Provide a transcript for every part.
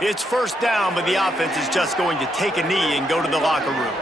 It's first down, but the offense is just going to take a knee and go to the locker room.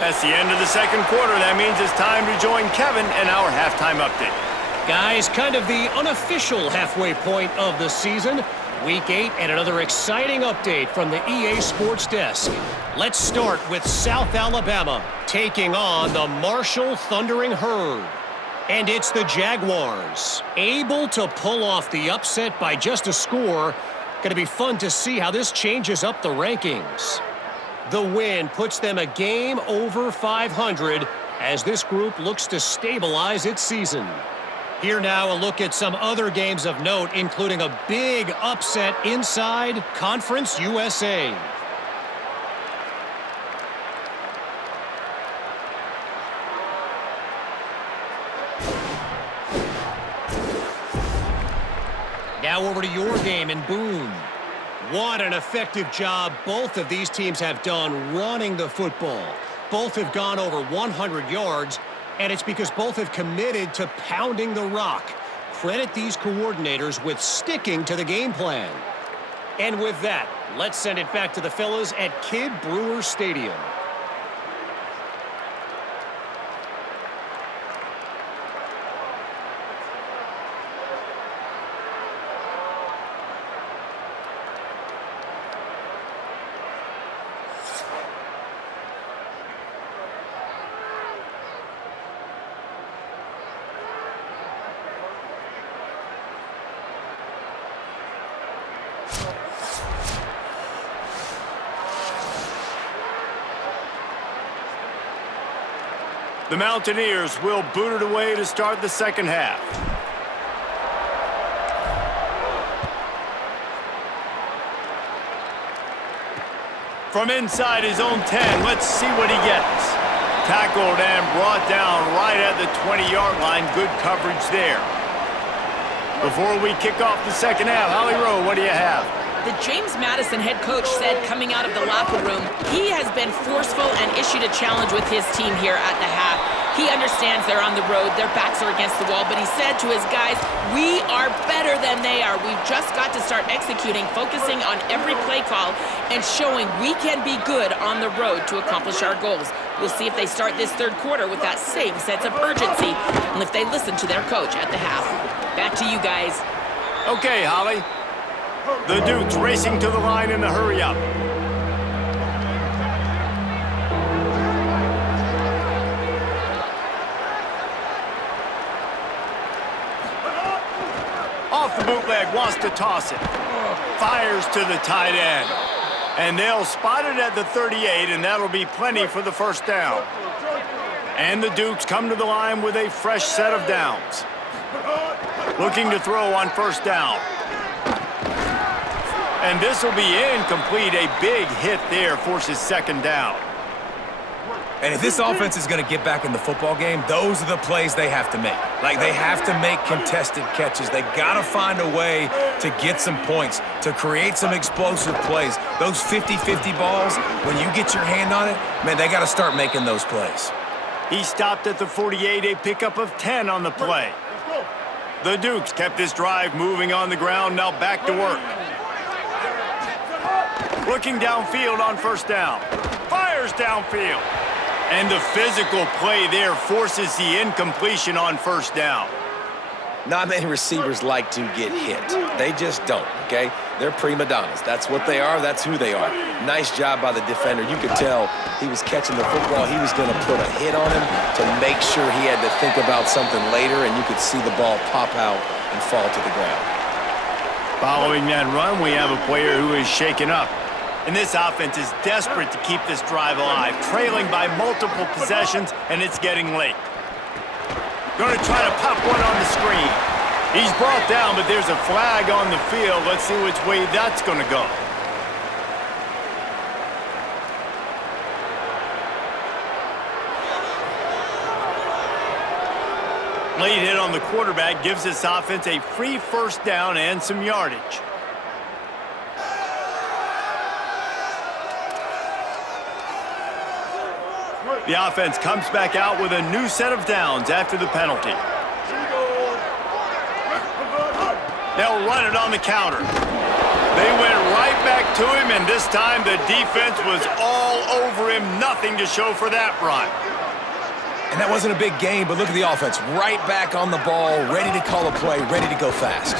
That's the end of the second quarter. That means it's time to join Kevin and our halftime update. Guys, kind of the unofficial halfway point of the season. Week 8 and another exciting update from the EA Sports Desk. Let's start with South Alabama taking on the Marshall Thundering Herd. And it's the Jaguars, able to pull off the upset by just a score. Going to be fun to see how this changes up the rankings. The win puts them a game over 500 as this group looks to stabilize its season. Here now a look at some other games of note, including a big upset inside Conference USA. Now over to your game in Boone. What an effective job both of these teams have done running the football. Both have gone over 100 yards, and it's because both have committed to pounding the rock. Credit these coordinators with sticking to the game plan. And with that, let's send it back to the fellas at Kidd Brewer Stadium. The Mountaineers will boot it away to start the second half. From inside his own 10, let's see what he gets. Tackled and brought down right at the 20-yard line. Good coverage there. Before we kick off the second half, Holly Rowe, what do you have? The James Madison head coach said coming out of the locker room, he has been forceful and issued a challenge with his team here at the half. He understands they're on the road, their backs are against the wall, but he said to his guys, we are better than they are. We've just got to start executing, focusing on every play call, and showing we can be good on the road to accomplish our goals. We'll see if they start this third quarter with that same sense of urgency, and if they listen to their coach at the half. Back to you guys. Okay, Holly. The Dukes racing to the line in a hurry-up. Off the bootleg, wants to toss it. Fires to the tight end. And they'll spot it at the 38, and that'll be plenty for the first down. And the Dukes come to the line with a fresh set of downs. Looking to throw on first down. And this will be incomplete. A big hit there forces second down. And if this offense is going to get back in the football game, those are the plays they have to make. Like, they have to make contested catches. They got to find a way to get some points, to create some explosive plays. Those 50-50 balls, when you get your hand on it, man, they got to start making those plays. He stopped at the 48, a pickup of 10 on the play. The Dukes kept this drive moving on the ground, now back to work. Looking downfield on first down. Fires downfield. And the physical play there forces the incompletion on first down. Not many receivers like to get hit. They just don't, okay? They're prima donnas. That's what they are. That's who they are. Nice job by the defender. You could tell he was catching the football. He was going to put a hit on him to make sure he had to think about something later, and you could see the ball pop out and fall to the ground. Following that run, we have a player who is shaken up. And this offense is desperate to keep this drive alive, trailing by multiple possessions, and it's getting late. Going to try to pop one on the screen. He's brought down, but there's a flag on the field. Let's see which way that's going to go. Late hit on the quarterback gives this offense a free first down and some yardage. The offense comes back out with a new set of downs after the penalty. They'll run it on the counter. They went right back to him, and this time the defense was all over him. Nothing to show for that run. And that wasn't a big gain, but look at the offense. Right back on the ball, ready to call a play, ready to go fast.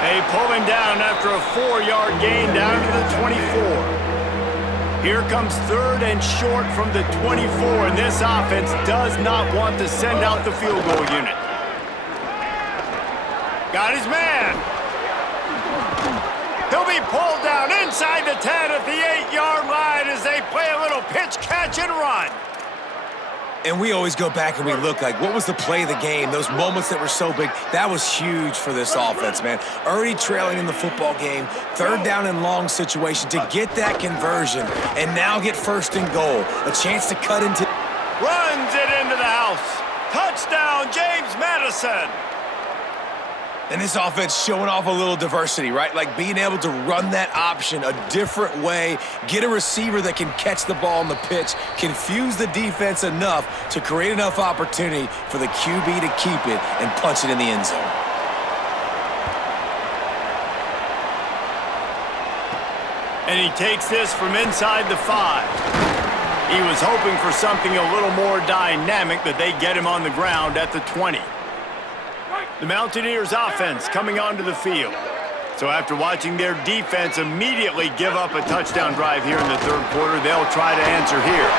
They pull him down after a 4-yard gain down to the 24. Here comes 3rd and short from the 24, and this offense does not want to send out the field goal unit. Got his man. He'll be pulled down inside the 10 at the 8-yard line as they play a little pitch, catch, and run. And we always go back and we look like, what was the play of the game? Those moments that were so big, that was huge for this offense, man. Already trailing in the football game, 3rd down and long situation to get that conversion and now get 1st and goal. A chance to cut into... Runs it into the house. Touchdown, James Madison. And this offense showing off a little diversity, right? Like being able to run that option a different way, get a receiver that can catch the ball on the pitch, confuse the defense enough to create enough opportunity for the QB to keep it and punch it in the end zone. And he takes this from inside the 5. He was hoping for something a little more dynamic, but they get him on the ground at the 20. The Mountaineers offense coming onto the field. So after watching their defense immediately give up a touchdown drive here in the 3rd quarter, they'll try to answer here.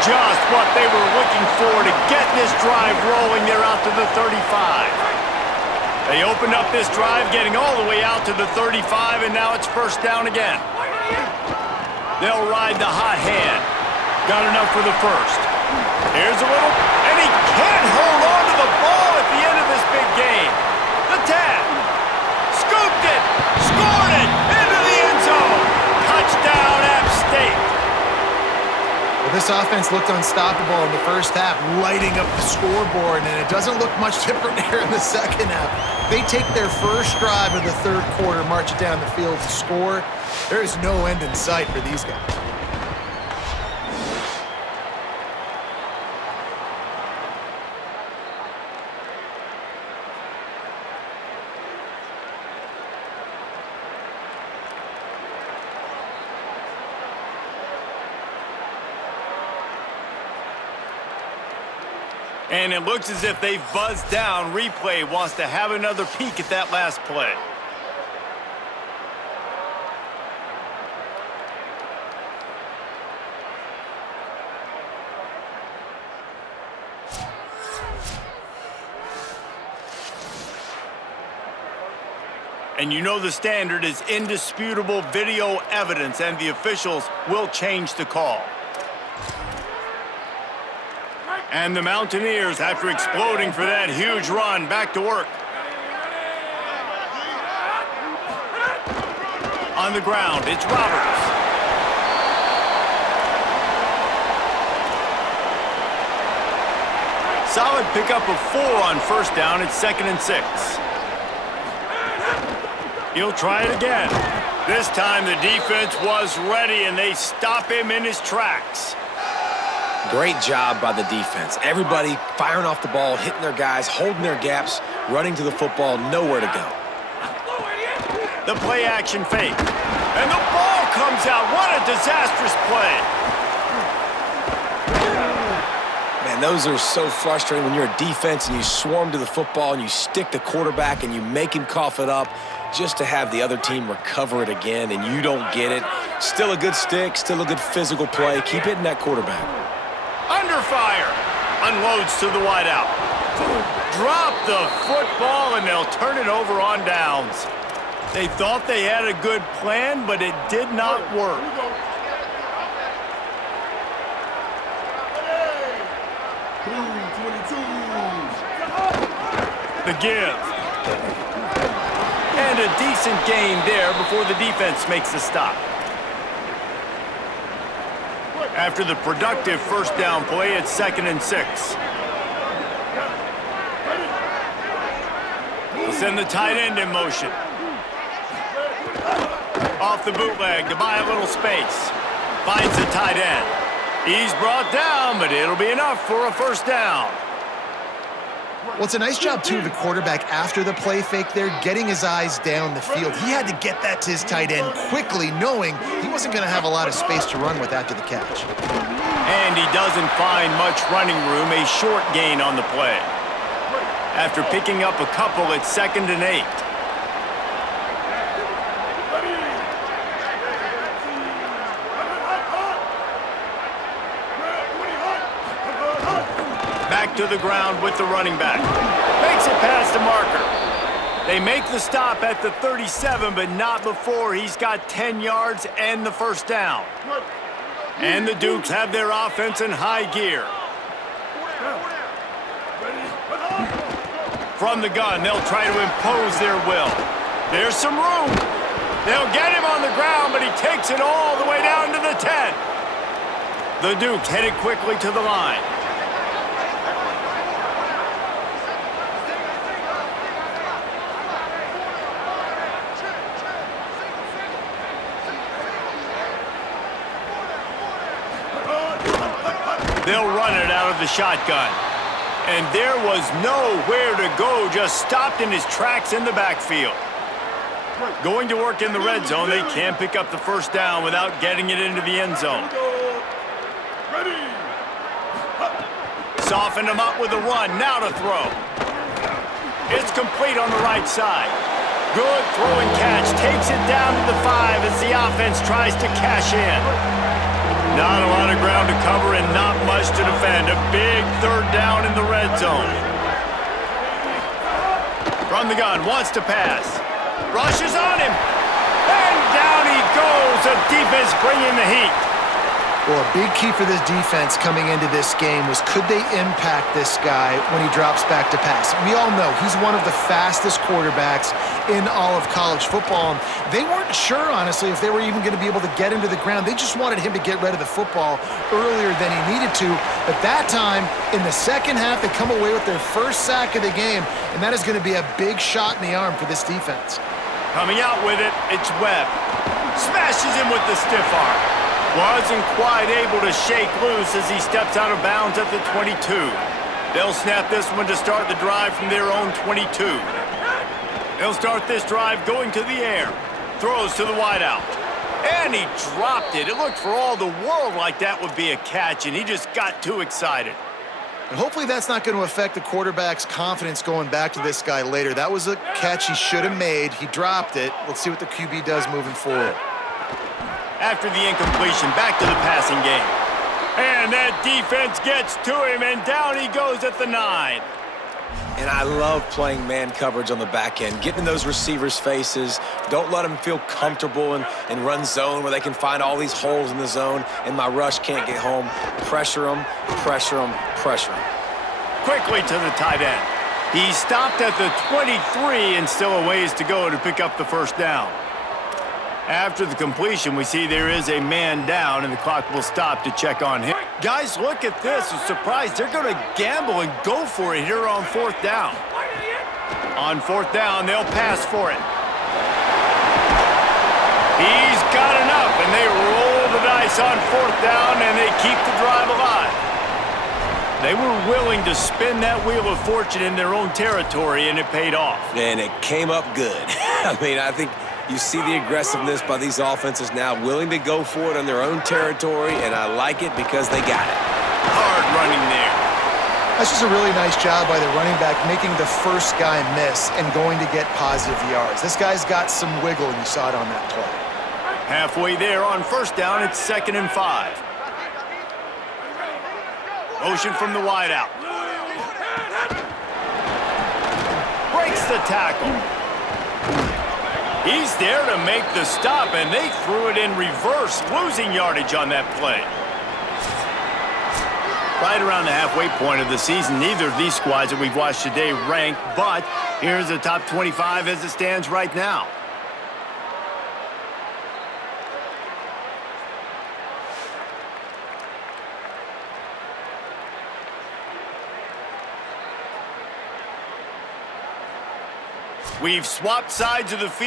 Just what they were looking for to get this drive rolling. They're out to the 35. They opened up this drive getting all the way out to the 35, and now it's 1st down again. They'll ride the hot hand. Got enough for the 1st. Here's a little, and he can't hold on to the ball at the end of this big game. The 10, scooped it, scored it, into the end zone. Touchdown, App State. Well, this offense looked unstoppable in the 1st half, lighting up the scoreboard, and it doesn't look much different here in the 2nd half. They take their 1st drive of the 3rd quarter, march it down the field to score. There is no end in sight for these guys. And it looks as if they've buzzed down. Replay wants to have another peek at that last play. And you know the standard is indisputable video evidence, and the officials will change the call. And the Mountaineers, after exploding for that huge run, back to work. On the ground, it's Roberts. Solid pickup of 4 on 1st down. It's 2nd and 6. He'll try it again. This time the defense was ready, and they stop him in his tracks. Great job by the defense. Everybody firing off the ball, hitting their guys, holding their gaps, running to the football, nowhere to go. The play action fake. And the ball comes out. What a disastrous play. Man, those are so frustrating when you're a defense and you swarm to the football and you stick the quarterback and you make him cough it up just to have the other team recover it again and you don't get it. Still a good stick, still a good physical play. Keep hitting that quarterback. Under fire. Unloads to the wideout. Drop the football, and they'll turn it over on downs. They thought they had a good plan, but it did not work. The give. And a decent gain there before the defense makes the stop. After the productive 1st down play, it's 2nd and 6. We'll send the tight end in motion. Off the bootleg to buy a little space. Finds the tight end. He's brought down, but it'll be enough for a 1st down. Well, it's a nice job, too, of the quarterback after the play fake there, getting his eyes down the field. He had to get that to his tight end quickly, knowing he wasn't going to have a lot of space to run with after the catch. And he doesn't find much running room, a short gain on the play. After picking up a couple, it's 2nd and 8. Back to the ground with the running back. Makes it past the marker. They make the stop at the 37, but not before he's got 10 yards and the first down. And the Dukes have their offense in high gear. From the gun, they'll try to impose their will. There's some room. They'll get him on the ground, but he takes it all the way down to the 10. The Dukes headed quickly to the line. They'll run it out of the shotgun. And there was nowhere to go, just stopped in his tracks in the backfield. Going to work in the red zone, they can't pick up the first down without getting it into the end zone. Soften him up with a run, now to throw. It's complete on the right side. Good throw and catch, takes it down to the 5 as the offense tries to cash in. Not a lot of ground to cover and not much to defend. A big 3rd down in the red zone. From the gun, wants to pass. Rushes on him. And down he goes. The defense bringing the heat. Well, a big key for this defense coming into this game was could they impact this guy when he drops back to pass? We all know he's one of the fastest quarterbacks in all of college football. They weren't sure, honestly, if they were even going to be able to get him to the ground. They just wanted him to get rid of the football earlier than he needed to. But that time, in the second half, they come away with their first sack of the game, and that is going to be a big shot in the arm for this defense. Coming out with it, it's Webb. Smashes him with the stiff arm. Wasn't quite able to shake loose as he steps out of bounds at the 22. They'll snap this one to start the drive from their own 22. They'll start this drive going to the air. Throws to the wideout. And he dropped it. It looked for all the world like that would be a catch, and he just got too excited. And hopefully that's not going to affect the quarterback's confidence going back to this guy later. That was a catch he should have made. He dropped it. Let's see what the QB does moving forward. After the incompletion, back to the passing game. And that defense gets to him, and down he goes at the 9. And I love playing man coverage on the back end, getting in those receivers' faces. Don't let them feel comfortable and run zone where they can find all these holes in the zone, and my rush can't get home. Pressure them, pressure them, pressure them. Quickly to the tight end. He stopped at the 23 and still a ways to go to pick up the first down. After the completion, we see there is a man down, and the clock will stop to check on him. Guys, look at this. I'm surprised. They're going to gamble and go for it here on 4th down. On 4th down, they'll pass for it. He's got enough, and they roll the dice on 4th down, and they keep the drive alive. They were willing to spin that wheel of fortune in their own territory, and it paid off. And it came up good. I mean, I think you see the aggressiveness by these offenses now, willing to go for it on their own territory, and I like it because they got it. Hard running there. That's just a really nice job by the running back, making the first guy miss and going to get positive yards. This guy's got some wiggle, and you saw it on that play. Halfway there on 1st down, it's 2nd and 5. Motion from the wideout. Breaks the tackle. He's there to make the stop, and they threw it in reverse, losing yardage on that play. Right around the halfway point of the season, neither of these squads that we've watched today rank, but here's the top 25 as it stands right now. We've swapped sides of the field.